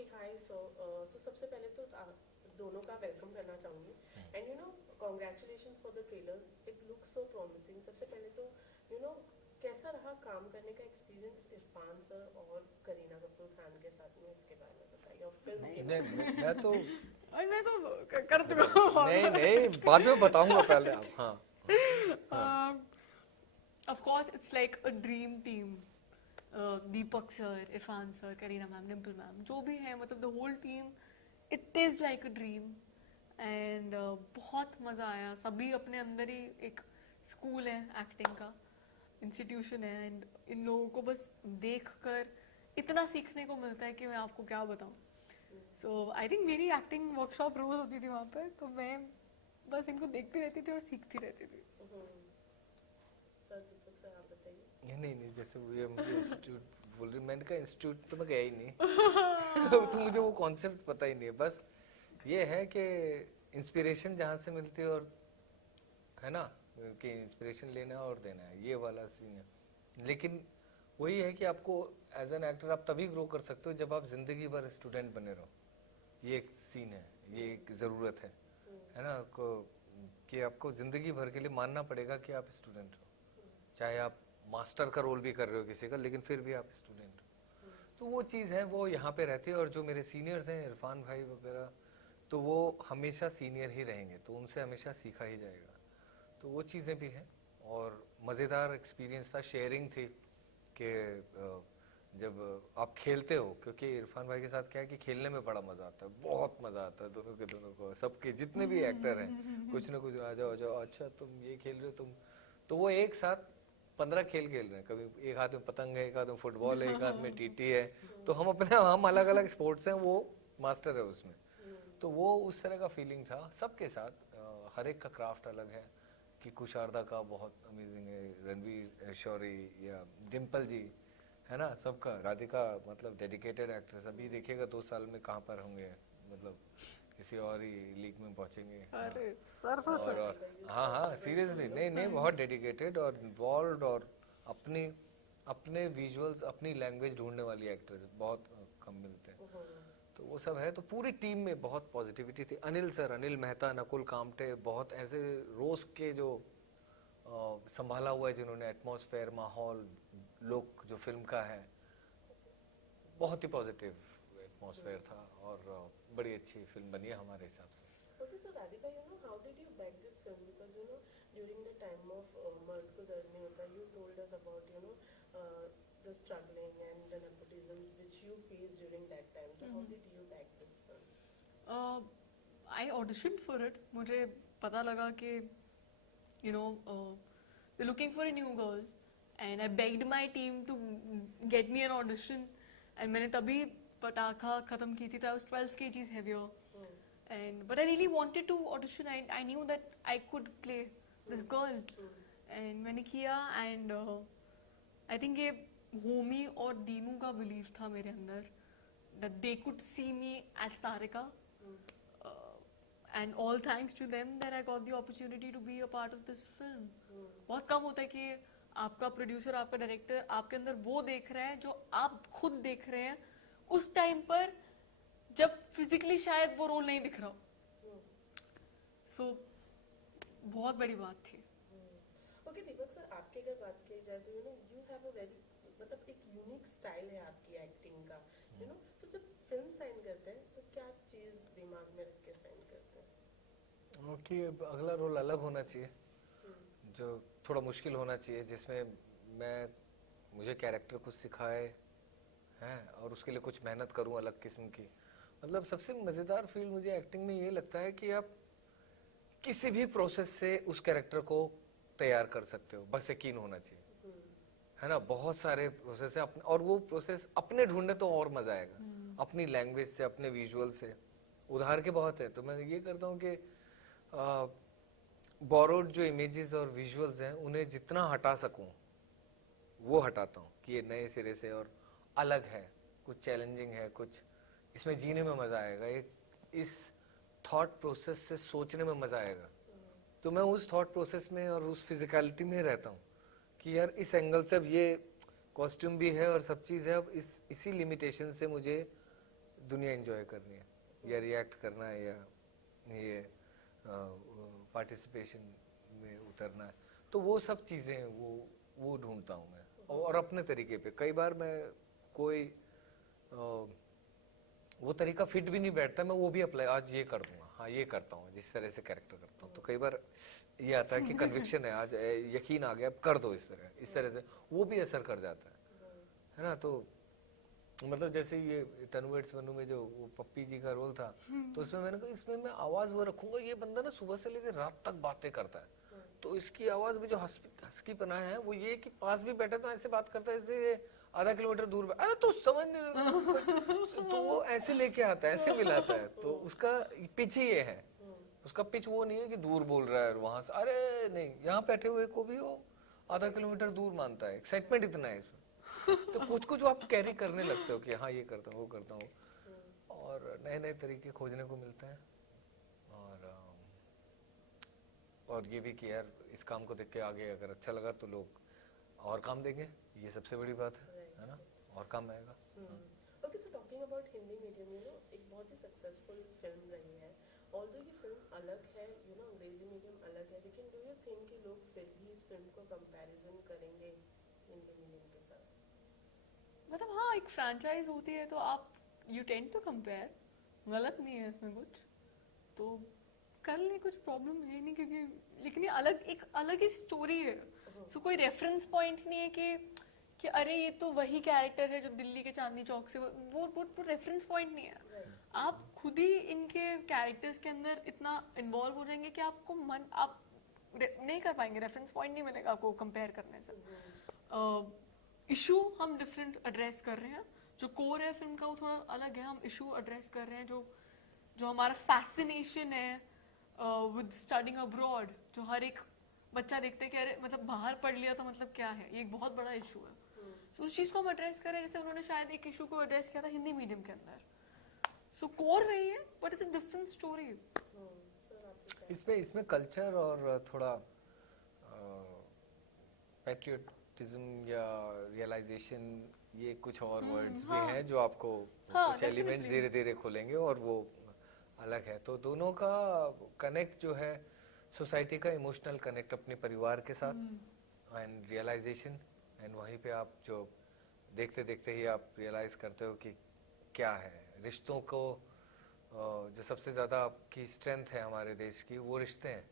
Okay, hi. So सबसे पहले तो दोनों का वेलकम करना चाहूँगी. And you know, congratulations for the trailer. It looks so promising. सबसे पहले तो you know कैसा रहा काम करने का एक्सपीरियंस इरफान सर और करीना कपूर खान के साथ में, इसके बारे में बताइए. और फिल्म के बारे में. मैं तो कर चुका हूँ. नहीं बाद में बताऊंगा पहले. हाँ. Of course, it's like a dream team. Deepak sir, Irfan sir, Kareena ma'am, Dimple ma'am, जो भी है, मतलब the whole team, it is like a dream. And बहुत मज़ा आया. सभी अपने अंदर ही एक स्कूल है एक्टिंग का, इंस्टीट्यूशन है, एंड इन लोगों को बस देखकर इतना सीखने को मिलता है कि मैं आपको क्या बताऊँ. सो आई थिंक मेरी एक्टिंग वर्कशॉप रोज होती थी वहाँ पर, तो मैं बस इनको देखती रहती थी और सीखती रहती थी. सर दीपक सर आप बताइए. नहीं जैसे ये मुझे इंस्टीट्यूट बोल रही, मैंने कहा इंस्टीट्यूट तो मैं गया ही नहीं. तो मुझे वो कॉन्सेप्ट पता ही नहीं है. बस ये है कि इंस्पिरेशन जहाँ से मिलती है, और है ना कि इंस्पिरेशन लेना और देना है, ये वाला सीन है. लेकिन वही है कि आपको एज एन एक्टर आप तभी ग्रो कर सकते हो जब आप जिंदगी भर स्टूडेंट बने रहो. ये एक सीन है, ये एक ज़रूरत है ना, कि आपको ज़िंदगी भर के लिए मानना पड़ेगा कि आप स्टूडेंट हो. चाहे आप मास्टर का रोल भी कर रहे हो किसी का, लेकिन फिर भी आप स्टूडेंट हो. तो वो चीज़ है, वो यहाँ पे रहती है. और जो मेरे सीनियर्स हैं, इरफान भाई वगैरह, तो वो हमेशा सीनियर ही रहेंगे, तो उनसे हमेशा सीखा ही जाएगा. तो वो चीज़ें भी हैं. और मज़ेदार एक्सपीरियंस था, शेयरिंग थी कि जब आप खेलते हो, क्योंकि इरफान भाई के साथ क्या है कि खेलने में बड़ा मज़ा आता है, बहुत मज़ा आता है दोनों को, सबके जितने भी एक्टर हैं, कुछ ना कुछ आ जाओ, अच्छा तुम ये खेल रहे हो तुम, तो वो एक साथ 15 खेल खेल रहे हैं. कभी एक हाथ में पतंग है, एक हाथ में फुटबॉल है, एक हाथ में टीटी है. तो हम अलग अलग स्पोर्ट्स हैं, वो मास्टर है उसमें. तो वो उस तरह का फीलिंग था सबके साथ. हर एक का क्राफ्ट अलग है. कि कुशारदा का बहुत अमेजिंग है, रणवीर शौरी या डिम्पल जी, है ना, सबका. राधिका मतलब डेडिकेटेड एक्ट्रेस. अभी देखिएगा 2 साल में कहाँ पर होंगे, मतलब किसी और ही लीग में पहुंचेंगे. अरे सर और हाँ सीरियसली, नहीं बहुत डेडिकेटेड और इन्वॉल्व, और अपने विजुअल्स, अपनी लैंग्वेज ढूंढने वाली एक्ट्रेस बहुत कम मिलते हैं. तो वो सब है. तो पूरी टीम में बहुत पॉजिटिविटी थी. अनिल मेहता, नकुल कामटे, बहुत ऐसे रोज के जो संभाला हुआ है जिन्होंने एटमॉस्फेयर, माहौल, लुक जो फिल्म का है, बहुत ही पॉजिटिव एटमॉस्फेयर था. और बड़ी अच्छी फिल्म बनी है हमारे हिसाब से. Okay, so Radhika, you know, how did you back this film? Because you know, during the time of Mard Ko Dard Nahi Hota, you told us about the struggling and the nepotism which you faced during that time. So how did you back this film? I auditioned for it. मुझे पता लगा कि they're looking for a new girl, and I begged my team to get me an audition. And मैंने तभी पटाखा खत्म की थी. I was 12 kgs heavier. But I really wanted to audition. I knew that I could play this girl. And मैंने किया, and I think ये होमी और दीनू का belief था मेरे अंदर that they could see me as Tarika. And all thanks to them that I got the opportunity to be a part of this film. बहुत कम होता है कि आपका प्रोड्यूसर, आपका डायरेक्टर आपके अंदर वो देख रहा है जो आप खुद देख रहे हैं उस टाइम पर, जब फिजिकली शायद वो रोल नहीं दिख रहा. सो बहुत बड़ी बात थी. ओके दीपक सर, आपकी अगर बात की जाए तो यू हैव अ वेरी, मतलब एक यूनिक स्टाइल है आपकी एक्टिंग का. तो जब फिल्म साइन करते हैं तो क्या चीज दिमाग में रख के साइन करते हैं? कि अगला रोल अलग होना चाहिए, जो थोड़ा मुश्किल होना चाहिए, जिसमें मुझे कैरेक्टर कुछ सिखाए हैं और उसके लिए कुछ मेहनत करूं अलग किस्म की. मतलब सबसे मज़ेदार फील मुझे एक्टिंग में ये लगता है कि आप किसी भी प्रोसेस से उस कैरेक्टर को तैयार कर सकते हो, बस यकीन होना चाहिए, है ना. बहुत सारे प्रोसेस है अपने, और वो प्रोसेस अपने ढूंढने तो और मज़ा आएगा. अपनी लैंग्वेज से, अपने विजुअल से. उधार के बहुत है, तो मैं ये करता हूँ कि बोरोड जो इमेजेस और विजुअल्स हैं उन्हें जितना हटा सकूं वो हटाता हूँ कि ये नए सिरे से और अलग है, कुछ चैलेंजिंग है, कुछ इसमें जीने में मज़ा आएगा, इस थॉट प्रोसेस से सोचने में मज़ा आएगा. तो मैं उस थॉट प्रोसेस में और उस फिजिकलिटी में रहता हूँ कि यार इस एंगल से अब ये कॉस्ट्यूम भी है और सब चीज़ है, अब इसी लिमिटेशन से मुझे दुनिया एंजॉय करनी है या रिएक्ट करना है या ये पार्टिसिपेशन में उतरना है, तो वो सब चीज़ें वो ढूंढता हूँ मैं, और अपने तरीके पे। कई बार मैं कोई वो तरीका फिट भी नहीं बैठता, मैं वो भी अप्लाई आज ये कर दूंगा, हाँ ये करता हूँ जिस तरह से कैरेक्टर करता हूँ। तो कई बार ये आता है कि कन्विक्शन है, आज यकीन आ गया, अब कर दो इस तरह से, वो भी असर कर जाता है ना। तो मतलब जैसे ये तनुवेट्स बनू में जो वो पप्पी जी का रोल था, तो उसमें मैंने कहा इसमें मैं आवाज वो रखूंगा, ये बंदा ना सुबह से लेकर रात तक बातें करता है, तो इसकी आवाज में जो हस्की पना है वो ये कि पास भी बैठे तो ऐसे बात करता है जैसे आधा किलोमीटर दूर, अरे तो समझ नहीं रहा, तो वो ऐसे लेके आता है, ऐसे मिलाता है। तो उसका पिच ही ये है, उसका पिच वो नहीं है कि दूर बोल रहा है और वहां से, अरे नहीं, यहाँ बैठे हुए को भी वो आधा किलोमीटर दूर मानता है, एक्साइटमेंट इतना है इसमें। तो कुछ कुछ आप कैरी करने लगते हो कि हाँ ये करता हूँ वो करता हूँ, और नए नए तरीके खोजने को मिलते हैं। और ये भी कि यार इस काम को देख के आगे अगर अच्छा लगा तो लोग और काम देंगे, ये सबसे बड़ी बात है ना, और काम आएगा। Okay, so talking about Hindi medium, you know एक बहुत ही सक्सेसफुल फिल्म रही है, ऑल्दो ये फिल्म अलग है, यू नो अंग्रेजी मीडियम अलग है, लेकिन डू यू थिंक कि लोग फिर भी इस फिल्म को कंपैरिजन करेंगे हिंदी मीडियम के साथ? मतलब हाँ, एक फ्रैंचाइज होती है तो आप यू टेंड टू कंपेयर, गलत नहीं है इसमें कुछ, तो कर ले, कुछ प्रॉब्लम है नहीं, क्योंकि लेकिन ये एक अलग ही स्टोरी है। सो कोई रेफरेंस पॉइंट नहीं है कि अरे ये तो वही कैरेक्टर है जो दिल्ली के चांदनी चौक से, वो रेफरेंस पॉइंट नहीं है। आप खुद ही इनके कैरेक्टर्स के अंदर इतना इन्वॉल्व हो जाएंगे कि आपको आप नहीं कर पाएंगे, रेफरेंस पॉइंट नहीं मिलेगा आपको कंपेयर करने से। इशू हम डिफरेंट एड्रेस कर रहे हैं, जो कोर है फिल्म का वो थोड़ा अलग है, हम इशू एड्रेस कर रहे हैं जो हमारा फैसिनेशन है विद स्टडिंग अब्रॉड, जो हर एक बच्चा देखते हैं कि अरे मतलब बाहर पढ़ लिया तो मतलब क्या है, ये एक बहुत बड़ा इशू है। तो उस चीज़ को हम एड्रेस करें, जैसे उन्होंने शायद एक इशू को एड्रेस किया था हिंदी मीडियम के अंदर। सो कोर वही है but it's a different story. इसमें कल्चर और थोड़ा पैट्रियोटिज्म या रियलाइजेशन, ये कुछ और वर्ड्स भी हैं जो आपको कुछ एलिमेंट्स धीरे धीरे खोलेंगे और वो अलग है। तो दोनों का कनेक्ट जो है, सोसाइटी का इमोशनल कनेक्ट अपने परिवार के साथ एंड रियलाइजेशन, एंड वहीं पे आप जो देखते देखते ही आप रियलाइज करते हो कि क्या है रिश्तों को, जो सबसे ज़्यादा आपकी स्ट्रेंथ है हमारे देश की वो रिश्ते हैं,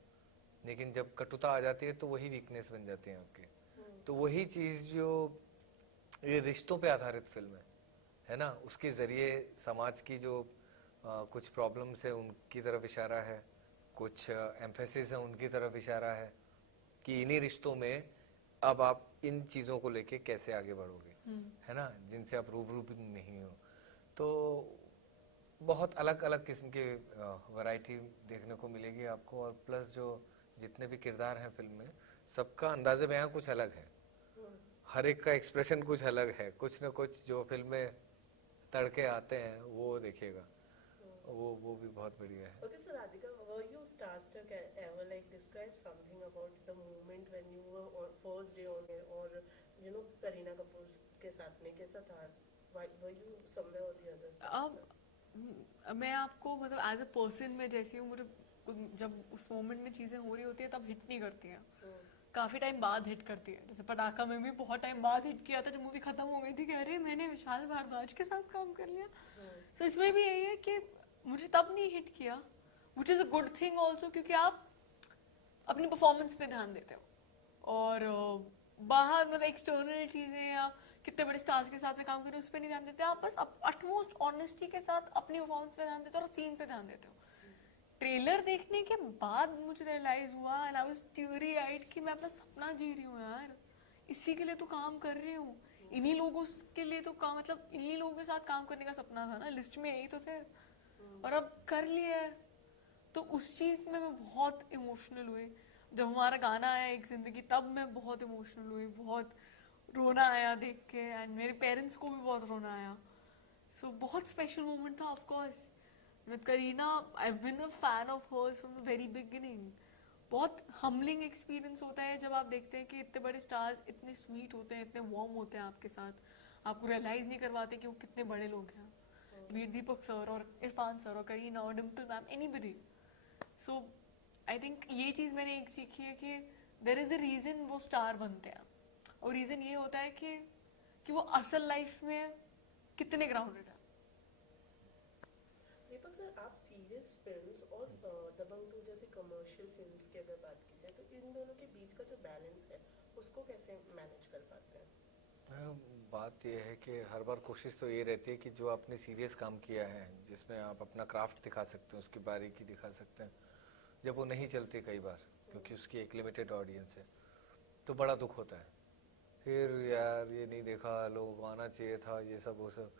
लेकिन जब कटुता आ जाती है तो वही वीकनेस बन जाती है आपकी। तो वही चीज़ जो ये रिश्तों पे आधारित फिल्म है ना, उसके ज़रिए समाज की जो कुछ प्रॉब्लम्स है उनकी तरफ इशारा है, कुछ एम्फेसिस है उनकी तरफ इशारा है कि इन्हीं रिश्तों में अब आप इन चीज़ों को लेके कैसे आगे बढ़ोगे, है ना, जिनसे आप रूबरू भी नहीं हो। तो बहुत अलग अलग किस्म के वैरायटी देखने को मिलेगी आपको, और प्लस जो जितने भी किरदार हैं फिल्म में सबका अंदाज़े बयां कुछ अलग है, हर एक का एक्सप्रेशन कुछ अलग है, कुछ न कुछ जो फिल्म में तड़के आते हैं वो देखिएगा, वो भी बहुत बढ़िया है। Okay, so Radhika, were you starstruck ever? Like, describe something about the moment when you were on first day on air, or you know, Kareena Kapoor के साथ में कैसा था? Were you somewhere or the other? अब मैं आपको मतलब as a person में जैसी हूँ, मुझे जब उस मोमेंट में चीज़ें हो रही होती है तब हिट नहीं करती हैं, काफ़ी टाइम बाद हिट करती है। जैसे पटाखा में भी बहुत टाइम बाद हिट किया था, जब मूवी खत्म हो गई थी कि अरे मैंने विशाल भारद्वाज के साथ काम कर लिया। तो इसमें भी यही है कि मुझे तब नहीं हिट किया, which is a good thing also, क्योंकि आप अपनी परफॉर्मेंस पे ध्यान देते हो और बाहर मतलब एक्सटर्नल चीज़ें या कितने बड़े स्टार्स के साथ में काम करें उस पर नहीं ध्यान देते, आप बस अटमोस्ट ऑनेस्टी के साथ अपनी परफॉर्मेंस पे ध्यान देते हो और सीन पे ध्यान देते हो। ट्रेलर देखने के बाद मुझे रियलाइज हुआ एंड आई वाज टीयरी आइड कि मैं अपना सपना जी रही हूँ यार, इसी के लिए तो काम कर रही हूँ, इन्हीं लोगों के लिए तो काम, मतलब इन्हीं लोगों के साथ काम करने का सपना था ना, लिस्ट में यही तो थे और अब कर लिया है। तो उस चीज़ में मैं बहुत इमोशनल हुई। जब हमारा गाना आया एक जिंदगी, तब मैं बहुत इमोशनल हुई, बहुत रोना आया देख के, एंड मेरे पेरेंट्स को भी बहुत रोना आया। सो बहुत स्पेशल मोमेंट था। Of course with Kareena I have been a fan of hers from the very beginning. बहुत हम्बलिंग एक्सपीरियंस होता है जब आप देखते हैं कि इतने बड़े स्टार्स इतने स्वीट होते हैं, इतने वार्म होते हैं आपके साथ, आपको रियलाइज़ नहीं करवाते कि वो कितने बड़े लोग हैं। वीर दीपक सर और इरफान सर और करीना और Dimple ma'am, anybody. So I think ये चीज़ मैंने एक सीखी है कि देर इज़ अ रीज़न वो स्टार बनते हैं, और रीज़न ये होता है कि वो असल लाइफ में कितने ग्राउंडेड है. दीपक सर, आप सीरियस फिल्म्स और दबंग 2 जैसी कमर्शियल फिल्म्स की अगर बात की जाए तो इन दोनों के बीच का जो बैलेंस है उसको कैसे मैनेज कर पाते हैं? बात यह है कि हर बार कोशिश तो ये रहती है कि जो आपने सीरियस काम किया है, जिसमें आप अपना क्राफ्ट दिखा सकते हैं, उसकी बारीकी दिखा सकते हैं, जब वो नहीं चलती कई बार क्योंकि उसकी एक लिमिटेड ऑडियंस है, तो बड़ा दुख होता है. फिर यार ये नहीं देखा, लोग आना चाहिए था, ये सब वो सब.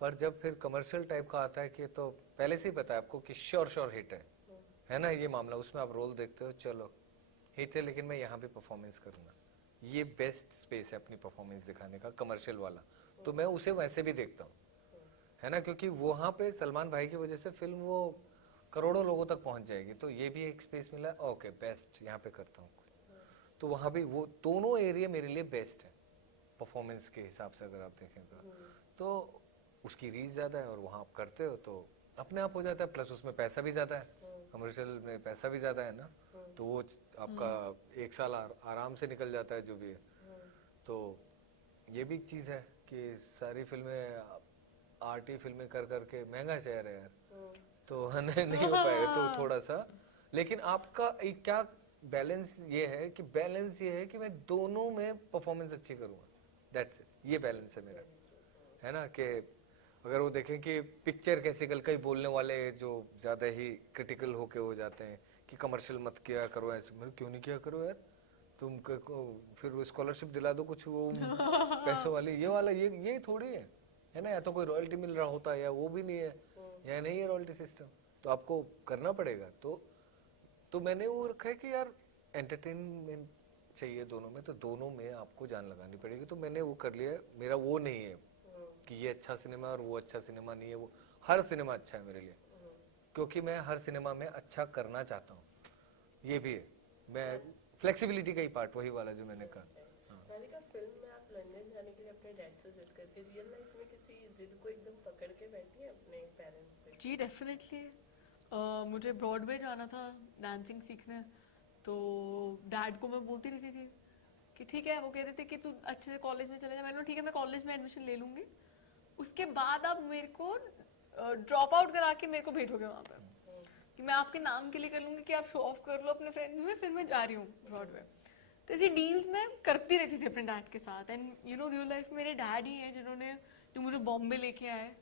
पर जब फिर कमर्शियल टाइप का आता है कि तो पहले से ही पता है आपको कि श्योर हिट है ना, ये मामला, उसमें आप रोल देखते हो, चलो हिट है लेकिन मैं यहाँ पे परफॉर्मेंस करूँगा, ये बेस्ट स्पेस है अपनी परफॉर्मेंस दिखाने का, कमर्शियल वाला, तो मैं उसे वैसे भी देखता हूँ, है ना, क्योंकि वहाँ पे सलमान भाई की वजह से फिल्म वो करोड़ों लोगों तक पहुँच जाएगी, तो ये भी एक स्पेस मिला, ओके बेस्ट यहाँ पे करता हूँ कुछ. तो वहाँ भी वो दोनों एरिया मेरे लिए बेस्ट है परफॉर्मेंस के हिसाब से अगर आप देखें तो उसकी रीच ज़्यादा है और वहाँ आप करते हो तो अपने आप हो जाता है, प्लस उसमें पैसा भी ज़्यादा है, कमर्शियल में पैसा भी ज़्यादा है ना, तो वो आपका एक साल आराम से निकल जाता है जो भी है. तो ये भी एक चीज़ है कि सारी फिल्में आर्टी फिल्में कर करके महंगा शहर है यार, तो नहीं हो पाएगा, तो थोड़ा सा. लेकिन आपका एक क्या बैलेंस ये है कि मैं दोनों में परफॉर्मेंस अच्छी करूँगा, दैट्स इट, ये बैलेंस है मेरा, है ना. कि अगर वो देखें कि पिक्चर कैसे, कई बोलने वाले जो ज़्यादा ही क्रिटिकल होके हो जाते हैं कि कमर्शियल मत किया करो ऐसे, मैं क्यों नहीं किया करो यार, तुम फिर वो स्कॉलरशिप दिला दो कुछ वो पैसों वाली, ये वाला ये थोड़ी है ना, या तो कोई रॉयल्टी मिल रहा होता है या वो भी नहीं है, या नहीं है रॉयल्टी सिस्टम, तो आपको करना पड़ेगा. तो मैंने वो रखा है कि यार एंटरटेनमेंट चाहिए दोनों में, तो दोनों में आपको जान लगानी पड़ेगी, तो मैंने वो कर लिया. मेरा वो नहीं है कि ये अच्छा सिनेमा और वो अच्छा सिनेमा नहीं है, वो हर सिनेमा अच्छा है मेरे लिए, क्योंकि मैं हर सिनेमा में अच्छा करना चाहता हूँ. ये भी है, मैं फ्लेक्सिबिलिटी का ही पार्ट, वही वाला जो मैंने कहा. राधिका, फिल्म में आप लंदन जाने के लिए अपने डैड से जिद करती है, रियल लाइफ में किसी जिद को एकदम पकड़ के बैठी है अपने पेरेंट्स से? जी डेफिनेटली. मुझे ब्रॉडवे जाना था डांसिंग सीखने, तो डैड को मैं बोलती रहती थी कि ठीक है, वो कहते थे कि तू अच्छे से कॉलेज में चले जा, मैंने ठीक है मैं कॉलेज में एडमिशन ले लूँगी, उसके बाद आप मेरे को ड्रॉप आउट करा के मेरे को भेजोगे वहाँ पर, कि मैं आपके नाम के लिए कर लूँगी कि आप शो ऑफ कर लो अपने फ्रेंड्स में, फिर मैं जा रही हूँ ब्रॉडवे. तो ऐसी डील्स मैं करती रहती थी अपने डैड के साथ. And you know real life मेरे डैड ही हैं जो मुझे बॉम्बे लेके आए.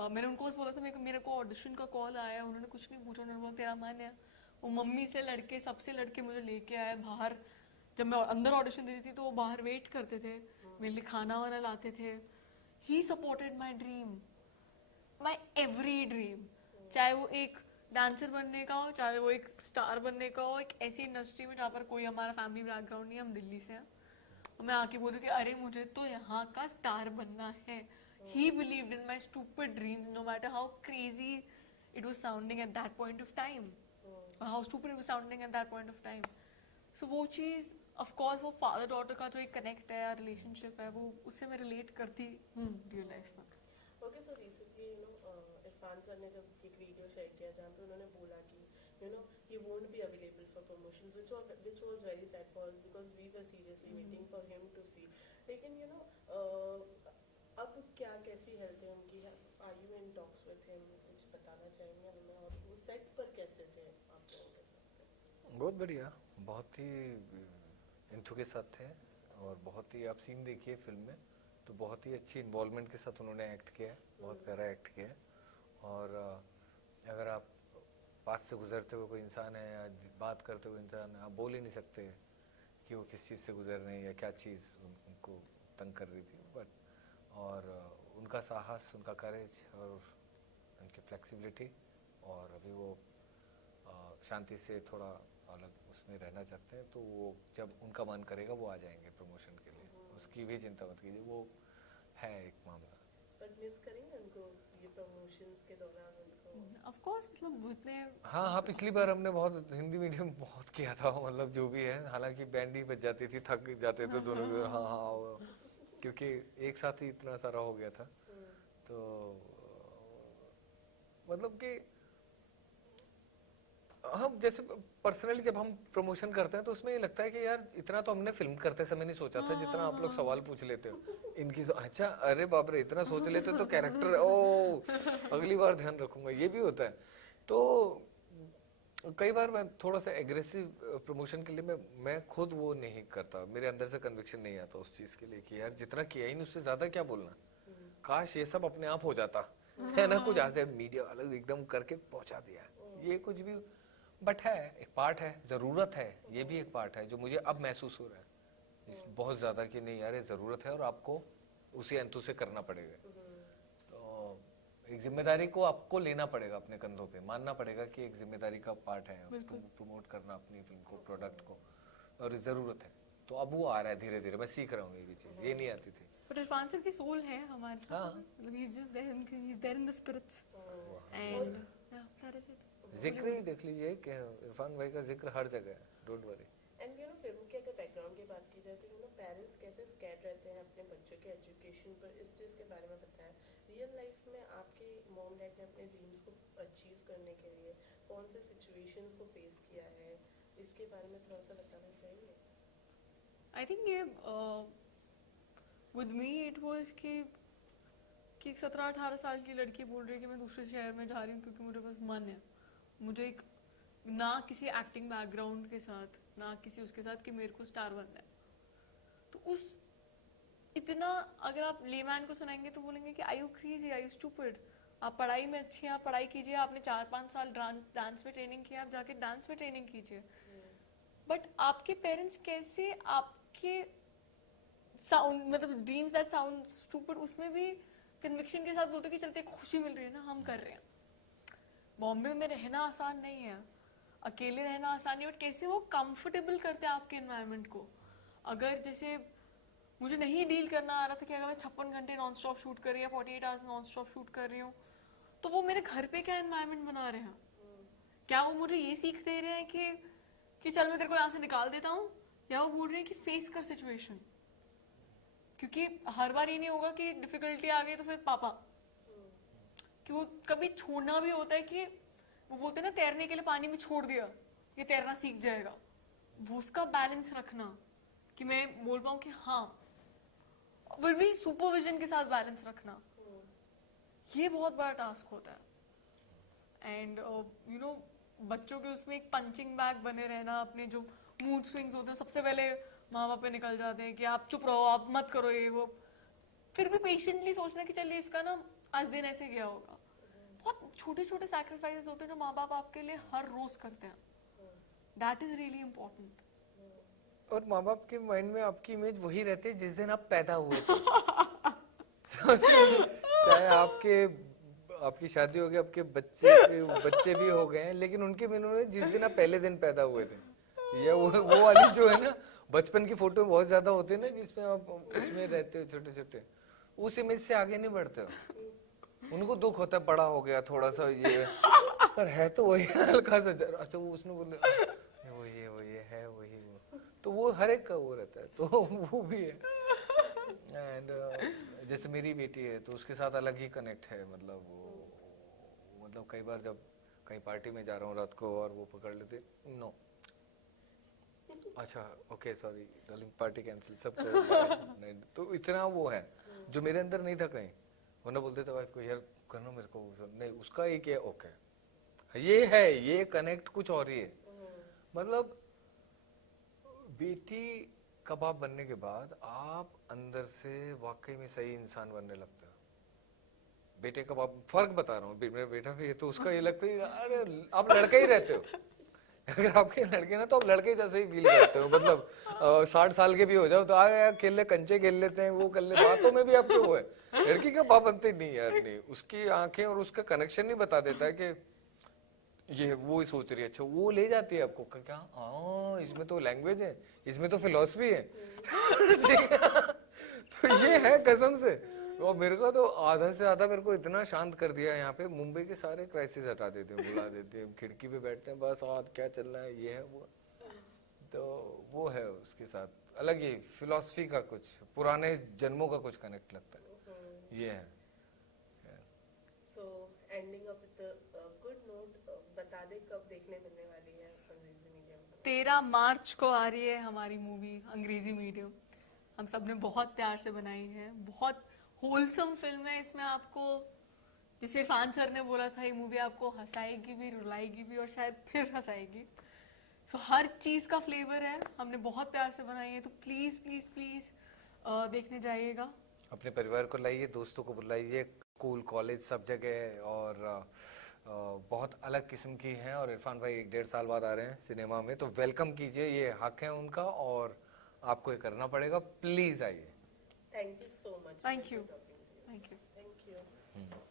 मैंने उनको बस बोला था मेरे को ऑडिशन का कॉल आया, उन्होंने कुछ नहीं पूछा, उन्होंने बोला तेरा मन है. वो मम्मी से लड़के सबसे लड़के मुझे लेके आए बाहर. जब मैं अंदर ऑडिशन देती थी तो वो बाहर वेट करते थे, मेरे लिए खाना वाना लाते थे. He supported my dream, my every dream, चाहे वो एक डांसर बनने का हो, चाहे वो एक स्टार बनने का हो, एक ऐसी इंडस्ट्री में जहाँ पर कोई हमारा फैमिली बैकग्राउंड नहीं है, हम दिल्ली से हैं, और मैं आके बोलूँ कि अरे मुझे तो यहाँ का स्टार बनना है. He believed in my stupid dreams, no matter how crazy it was sounding at that point of time, or how stupid it was sounding at that point of time. So वो चीज़, of course, वो father daughter का जो एक connect है, relationship है, वो उससे मैं relate करती हूँ real life में. Okay, so recently, Irfan sir ने जब एक वीडियो शेयर किया जहाँ पे उन्होंने बोला कि he won't be available for promotions, which was very sad for us because we were seriously waiting for him to see. लेकिन अब क्या कैसी हेल्थ है उनकी? Are you in talks with him? कुछ बताना चाहेंगे हमें? और वो सेट पर कैसे थे आप लोगों के साथ? बहुत बढ़िया, बहुत ही इंथु के साथ थे, और बहुत ही आप सीन देखिए फिल्म में तो बहुत ही अच्छी इन्वॉल्वमेंट के साथ उन्होंने एक्ट किया है, बहुत प्यारा एक्ट किया है. और अगर आप पास से गुजरते हुए कोई इंसान है या बात करते हुए इंसान है, आप बोल ही नहीं सकते कि वो किस चीज़ से गुजर रहे हैं या क्या चीज़ उनको तंग कर रही थी. बट और उनका साहस, उनका करेज और उनकी फ्लेक्सिबिलिटी, और अभी वो शांति से थोड़ा अलग उसमें रहना चाहते हैं, तो वो जब उनका मन करेगा वो आ जाएंगे प्रमोशन के लिए, उसकी भी चिंता मत कीजिए, वो है एक मामला. बट मिस करेंगे उनको ये प्रमोशंस के दौरान उनको? Of course, मतलब इतने हाँ, पिछली बार हमने बहुत हिंदी मीडियम बहुत किया था, मतलब जो भी है, हालांकि बैंड ही बज जाती थी, थक जाते थे दोनों भी. हाँ, क्योंकि एक साथ ही इतना सारा हो गया था, तो मतलब कि हम जैसे पर्सनली जब हम प्रमोशन करते हैं तो उसमें ये लगता है कि यार इतना तो हमने फिल्म करते समय नहीं सोचा था जितना आप लोग सवाल पूछ लेते हो इनकी। तो अच्छा, अरे बाप रे, इतना सोच लेते तो कैरेक्टर, ओ अगली बार ध्यान रखूंगा, ये भी होता है। तो कई बार मैं थोड़ा सा एग्रेसिव प्रमोशन के लिए मैं खुद वो नहीं करता, मेरे अंदर से कन्विक्शन नहीं आता उस चीज के लिए कि यार जितना किया ही नहीं उससे ज्यादा क्या बोलना, काश ये सब अपने आप हो जाता है ना, कुछ आज मीडिया वाले एकदम करके पहुंचा दिया, ये कुछ भी, बट है एक पार्ट है, जरूरत है, ये भी एक पार्ट है जो मुझे अब महसूस हो रहा है बहुत ज्यादा कि नहीं यार ये जरूरत है और आपको उसी अंतु से करना पड़ेगा। तो एक जिम्मेदारी को आपको लेना पड़ेगा अपने कंधों पे, मानना पड़ेगा कि एक जिम्मेदारी का पार्ट है प्रमोट करना अपनी फिल्म को, प्रोडक्ट को, और जरूरत है। तो अब वो आ रहा है धीरे धीरे, मैं सीख रहा हूँ ये भी चीज, ये नहीं आती थी। But इरफान सर की सोल है हमारे साथ, हाँ। मतलब he's just there, he's there in the spirits and yeah, that is it. जिक्र ही देख लीजिए कि इरफान भाई का जिक्र हर जगह है, don't worry. And you know film के अगर बैकग्राउंड की बात की जाए तो यू नो पेरेंट्स कैसे स्कैर्ड रहते हैं अपने बच्चों के एजुकेशन पर, इस चीज़ के बारे में बताया। रियल लाइफ में आपके मॉम डैड ने अपने ड्रीम्स को अचीव करने के लिए कौन से सिचुएशंस को फेस किया है, इसके बारे में थोड़ा सा बताना चाहिए। I think ये with me it was कि एक 17-18 साल की लड़की बोल रही है कि मैं दूसरे शहर में जा रही हूँ क्योंकि मुझे बस मन है, मुझे एक ना किसी एक्टिंग बैकग्राउंड के साथ ना किसी उसके साथ कि मेरे को स्टार बनना है। तो उस इतना अगर आप लेमैन को सुनाएंगे तो बोलेंगे कि I you crazy, I you stupid, आप पढ़ाई में अच्छी हैं, आप पढ़ाई कीजिए, आपने 4-5 साल डांस में ट्रेनिंग किया, आप जाके डांस में ट्रेनिंग कीजिए। बट आपके पेरेंट्स कैसे आपके साउंड मतलब ड्रीम्स दैट साउंड स्टूपिड उसमें भी कन्विक्शन के साथ बोलते कि चलते खुशी मिल रही है ना, हम कर रहे हैं। बॉम्बे में रहना आसान नहीं है, अकेले रहना आसान नहीं, बट कैसे वो कंफर्टेबल करते हैं आपके एनवायरनमेंट को। अगर जैसे मुझे नहीं डील करना आ रहा था कि अगर मैं 56 घंटे नॉन स्टॉप शूट कर रही हूँ, 48 आवर्स नॉन स्टॉप शूट कर रही हूँ, तो वो मेरे घर पे क्या एनवायरनमेंट बना रहे हैं, क्या वो मुझे ये सीख दे रहे हैं कि चल मैं तेरे को यहाँ से निकाल देता हूँ, या वो बोल रहे हैं कि फेस कर सिचुएशन। क्योंकि हर बार ये नहीं होगा कि डिफिकल्टी आ गई तो फिर पापा, कि वो कभी छोड़ना भी होता है कि वो बोलते हैं ना तैरने के लिए पानी में छोड़ दिया ये तैरना सीख जाएगा, वो उसका बैलेंस रखना कि मैं बोल पाऊँ कि हाँ, फिर भी सुपरविजन के साथ बैलेंस रखना, ये बहुत बड़ा टास्क होता है। एंड यू नो बच्चों के उसमें एक पंचिंग बैग बने रहना, अपने जो मूड स्विंग्स होते हैं सबसे पहले माँ बाप पे निकल जाते हैं कि आप चुप रहो, आप मत करो ये वो, फिर भी पेशेंटली सोचना कि चलिए इसका ना आज दिन ऐसे गया होगा। बहुत छोटे छोटे सैक्रिफाइस होते हैं जो माँ बाप आपके लिए हर रोज करते हैं, दैट इज रियली इम्पोर्टेंट। और माँ बाप के माइंड में आपकी इमेज वही रहती है जिस दिन आप पैदा हुए थे। चाहे आपकी शादी हो गई, आपके बच्चे भी हो गए हैं, लेकिन उनके मन में जिस दिन आप पहले दिन पैदा हुए थे, या वो वाली जो है ना बचपन की फोटो बहुत ज्यादा होती है ना जिसमें आप उसमें रहते हो छोटे छोटे, उस इमेज से आगे नहीं बढ़ते हो। उनको दुख होता है बड़ा हो गया थोड़ा सा ये, पर है तो वही हल्का सा। अच्छा वो उसने बोले वो ये है वही वो, तो वो हर एक का वो रहता है, तो वो भी है। एंड जैसे मेरी बेटी है तो उसके साथ अलग ही कनेक्ट है, मतलब कई बार जब कहीं पार्टी में जा रहा हूँ रात को और वो पकड़ लेते, नो अच्छा okay sorry darling party cancel सब नहीं, तो इतना वो है जो मेरे अंदर नहीं था कहीं, वरना बोलते थे वाइफ को यार करना मेरे को, नहीं उसका एक है ओके, ये है ये कनेक्ट कुछ और ही है। मतलब बेटी का बाप बनने के बाद आप अंदर से वाकई में सही इंसान बनने लगते हो। बेटे का बाप, फर्क बता रहा हूँ, मेरा बेटा भी है तो उसका ये लगता है अरे आप लड़का ही रहते हो। अगर आपके लड़के ना तो आप लड़के जैसे ही फील करते हो, मतलब 60 साल के भी हो जाओ तो यार खेल ले, कंचे खेल लेते हैं, वो कर ले, बातों में भी आपके वो है। लड़की का बाप बनते नहीं यार, नहीं उसकी आंखें और उसका कनेक्शन नहीं बता देता है कि ये वो ही सोच रही है, अच्छा वो ले जाती है आपको क्या, हाँ इसमें तो लैंग्वेज है, इसमें तो फिलॉसफी है। तो ये है कसम से, और मेरे को तो आधा से आधा मेरे को इतना शांत कर दिया यहाँ पे, मुंबई के सारे क्राइसिस हटा देते हैं, बुला देते हैं, खिड़की पे बैठते हैं बस, आज क्या चल रहा है ये है वो, तो वो है उसके साथ अलग ही फिलॉसफी का कुछ पुराने जन्मों का कुछ कनेक्ट लगता है, ये है। So ending up with the कब देखने मिलने वाली है अंग्रेजी मीडियम में? 13 मार्च को आ रही है हमारी मूवी अंग्रेजी मीडियम। हम सब ने बहुत प्यार से बनाई है, बहुत होलसम फिल्म है। इसमें आपको, जैसे इरफान सर ने बोला था, ये मूवी आपको हंसाएगी भी, रुलाएगी भी और शायद फिर हंसाएगी। सो हर चीज़ का फ्लेवर है, हमने बहुत प्यार से बनाई है। तो प्लीज़ प्लीज़ प्लीज़ देखने जाइएगा। अपने परिवार को लाइए, दोस्तों को बुलाइए, स्कूल कॉलेज सब जगह। और बहुत अलग किस्म की हैं और इरफान भाई 1-1.5 साल बाद आ रहे हैं सिनेमा में, तो वेलकम कीजिए, ये हक है उनका और आपको ये करना पड़ेगा। प्लीज़ आइए। Thank you so much. Thank you. Talking to you. Thank you. Thank you.